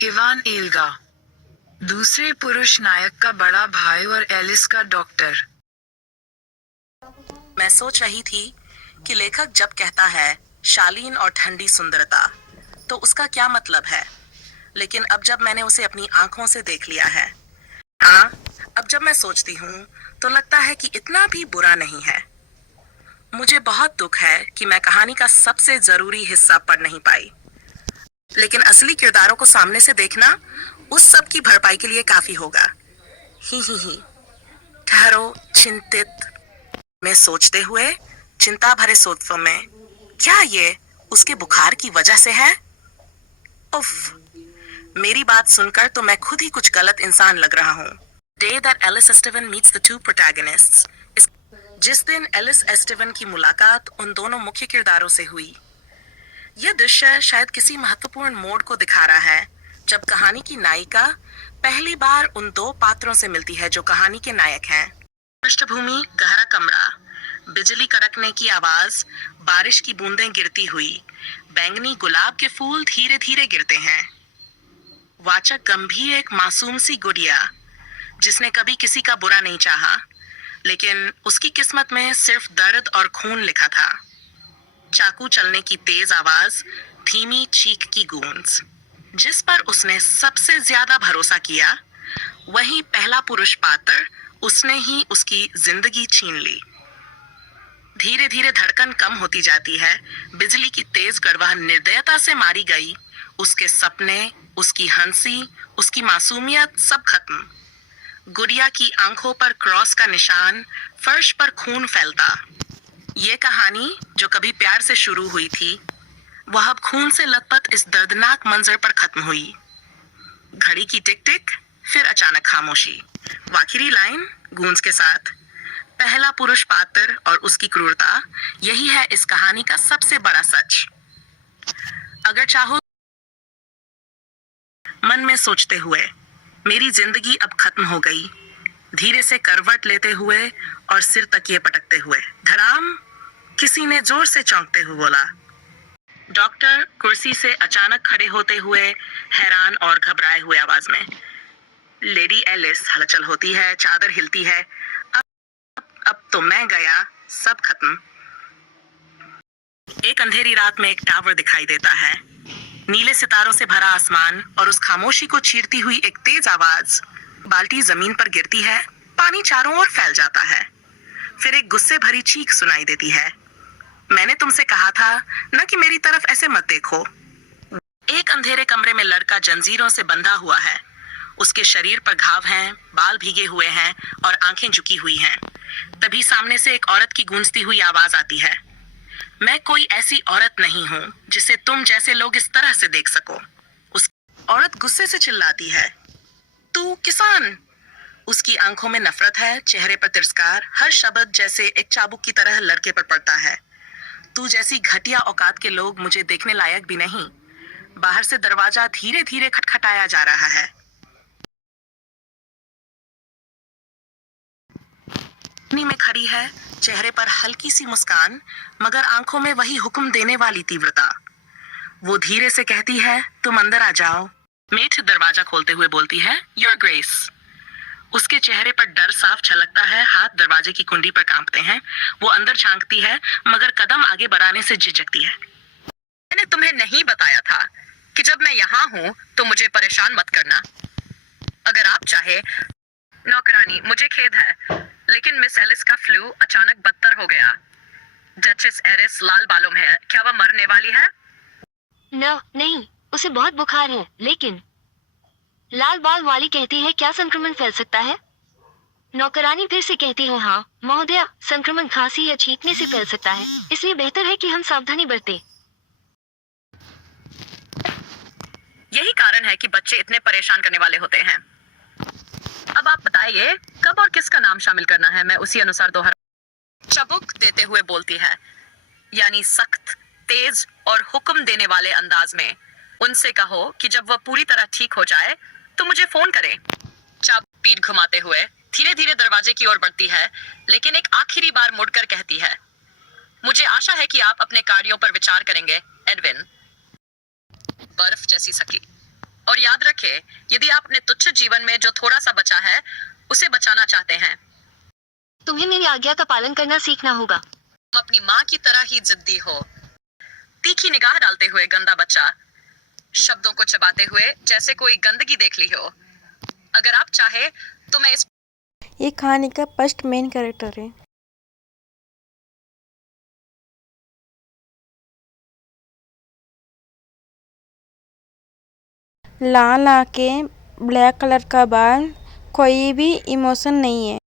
Ivan alga, दूसरे पुरुष नायक का बड़ा भाई और एलिस का डॉक्टर। मैं सोच रही थी कि लेखक जब कहता है शालीन और ठंडी सुंदरता, तो उसका क्या मतलब है। लेकिन अब जब मैंने उसे अपनी आंखों से देख लिया है, हाँ, अब जब मैं सोचती हूँ तो लगता है कि इतना भी बुरा नहीं है। मुझे बहुत दुख है कि मैं कहानी का सबसे जरूरी हिस्सा पढ़ नहीं पाई, लेकिन असली किरदारों को सामने से देखना उस सब की भरपाई के लिए काफी होगा। ही। ठहरो, चिंतित में सोचते हुए चिंता भरे सोच में, क्या ये उसके बुखार की वजह से है? उफ, मेरी बात सुनकर तो मैं खुद ही कुछ गलत इंसान लग रहा हूँ। Day that Alice Estevan meets the two protagonists, जिस दिन एलिस एस्टेवन की मुलाकात उन दोनों मुख्य किरदारों से हुई। यह दृश्य शायद किसी महत्वपूर्ण मोड़ को दिखा रहा है, जब कहानी की नायिका पहली बार उन दो पात्रों से मिलती है जो कहानी के नायक हैं। पृष्ठभूमि गहरा कमरा, बिजली कड़कने की आवाज, बारिश की बूंदें गिरती हुई, बैंगनी गुलाब के फूल धीरे धीरे गिरते हैं। वाचक गंभीर एक मासूम सी गुड़िया, जिसने कभी किसी का बुरा नहीं चाहा, लेकिन उसकी किस्मत में सिर्फ दर्द और खून लिखा था। चाकू चलने की तेज आवाज, धीमी चीख की गूंज, जिस पर उसने सबसे ज्यादा भरोसा किया, वही पहला पुरुष पात्र, उसने ही उसकी जिंदगी छीन ली। धीरे धीरे धड़कन कम होती जाती है, बिजली की तेज गड़वा निर्दयता से मारी गई, उसके सपने, उसकी हंसी, उसकी मासूमियत सब खत्म। गुड़िया की आंखों पर क्रॉस का निशान, फर्श पर खून फैलता। ये कहानी जो कभी प्यार से शुरू हुई थी, वह अब खून से लथपथ इस दर्दनाक मंजर पर खत्म हुई। घड़ी की टिक टिक, फिर अचानक खामोशी। आखिरी लाइन गूंज के साथ, पहला पुरुष पात्र और उसकी क्रूरता, यही है इस कहानी का सबसे बड़ा सच। अगर चाहो, मन में सोचते हुए, मेरी जिंदगी अब खत्म हो गई, धीरे से करवट लेते हुए और सिर तकिए पटकते हुए, धड़ाम, किसी ने जोर से चौंकते हुए बोला। डॉक्टर कुर्सी से अचानक खड़े होते हुए, हैरान और घबराए हुए आवाज में, लेडी एलिस, हलचल होती है, चादर हिलती है। अब तो मैं गया, सब खत्म। एक अंधेरी रात में एक टावर दिखाई देता है, नीले सितारों से भरा आसमान, और उस खामोशी को चीरती हुई एक तेज आवाज। बाल्टी जमीन पर गिरती है, पानी चारों ओर फैल जाता है। फिर एक गुस्से भरी चीख सुनाई देती है, मैंने तुमसे कहा था न कि मेरी तरफ ऐसे मत देखो। एक अंधेरे कमरे में लड़का जंजीरों से बंधा हुआ है, उसके शरीर पर घाव हैं, बाल भीगे हुए हैं और आंखें झुकी हुई हैं। तभी सामने से एक औरत की गूंजती हुई आवाज आती है, मैं कोई ऐसी औरत नहीं हूँ जिसे तुम जैसे लोग इस तरह से देख सको। उस औरत गुस्से से चिल्लाती है, तू किसान। उसकी आंखों में नफरत है, चेहरे पर तिरस्कार, हर शब्द जैसे एक चाबुक की तरह लड़के पर पड़ता है। तू जैसी घटिया औकात के लोग मुझे देखने लायक भी नहीं। बाहर से दरवाजा धीरे धीरे खटखटाया जा रहा है। में खड़ी है, चेहरे पर हल्की सी मुस्कान, मगर आंखों में वही हुक्म देने वाली तीव्रता। वो धीरे से कहती है, तुम अंदर आ जाओ। मेट दरवाजा खोलते हुए बोलती है, योर ग्रेस। उसके चेहरे पर डर साफ झलकता है, हाथ दरवाजे की कुंडी पर कांपते हैं। वो अंदर झांकती है, मगर कदम आगे बढ़ाने से झिझकती है। मैंने तुम्हें नहीं बताया था कि जब मैं यहाँ हूँ तो मुझे परेशान मत करना। अगर आप चाहे। नौकरानी, मुझे खेद है, लेकिन मिस एलिस का फ्लू अचानक बदतर हो गया। डचेस एरिस लाल बालों में है, क्या वह मरने वाली है? नहीं, उसे बहुत बुखार है, लेकिन लाल बाल वाली कहती है क्या संक्रमण फैल सकता है? नौकरानी फिर से कहती है, हाँ महोदया, संक्रमण खांसी या छींकने से फैल सकता है, इसलिए बेहतर है कि हम सावधानी बरतें। यही कारण है कि बच्चे इतने परेशान करने वाले होते हैं। अब आप बताइए कब और किसका नाम शामिल करना है, मैं उसी अनुसार दोहरा। चबुक देते हुए बोलती है, यानी सख्त, तेज और हुक्म देने वाले अंदाज में। उनसे कहो कि जब वह पूरी तरह ठीक हो जाए तो मुझे फोन करें। चाबुक पीठ घुमाते हुए धीरे धीरे दरवाजे की ओर बढ़ती है, लेकिन एक आखिरी बार मुड़कर कहती है, मुझे आशा है कि आप अपने कार्यों पर विचार करेंगे, एडविन। बर्फ जैसी सकी। और याद रख रखें यदि आप अपने तुच्छ जीवन में जो थोड़ा सा बचा है उसे बचाना चाहते हैं। तुम्हें मेरी आज्ञा का पालन करना सीखना होगा। तुम अपनी माँ की तरह ही जिद्दी हो। तीखी निगाह डालते हुए गंदा बच्चा, शब्दों को चबाते हुए जैसे कोई गंदगी देख ली हो। अगर आप चाहे तो मैं इस ये कहानी का फर्स्ट मेन कैरेक्टर है। लाल आंखें, ब्लैक कलर का बाल, कोई भी इमोशन नहीं है।